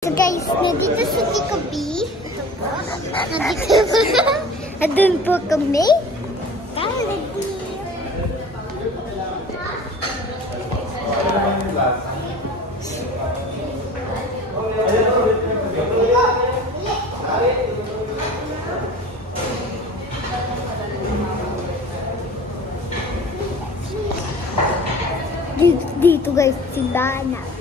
So guys, nandito si Tiko B. Nandito nandun po kami. Dito guys, si Dana.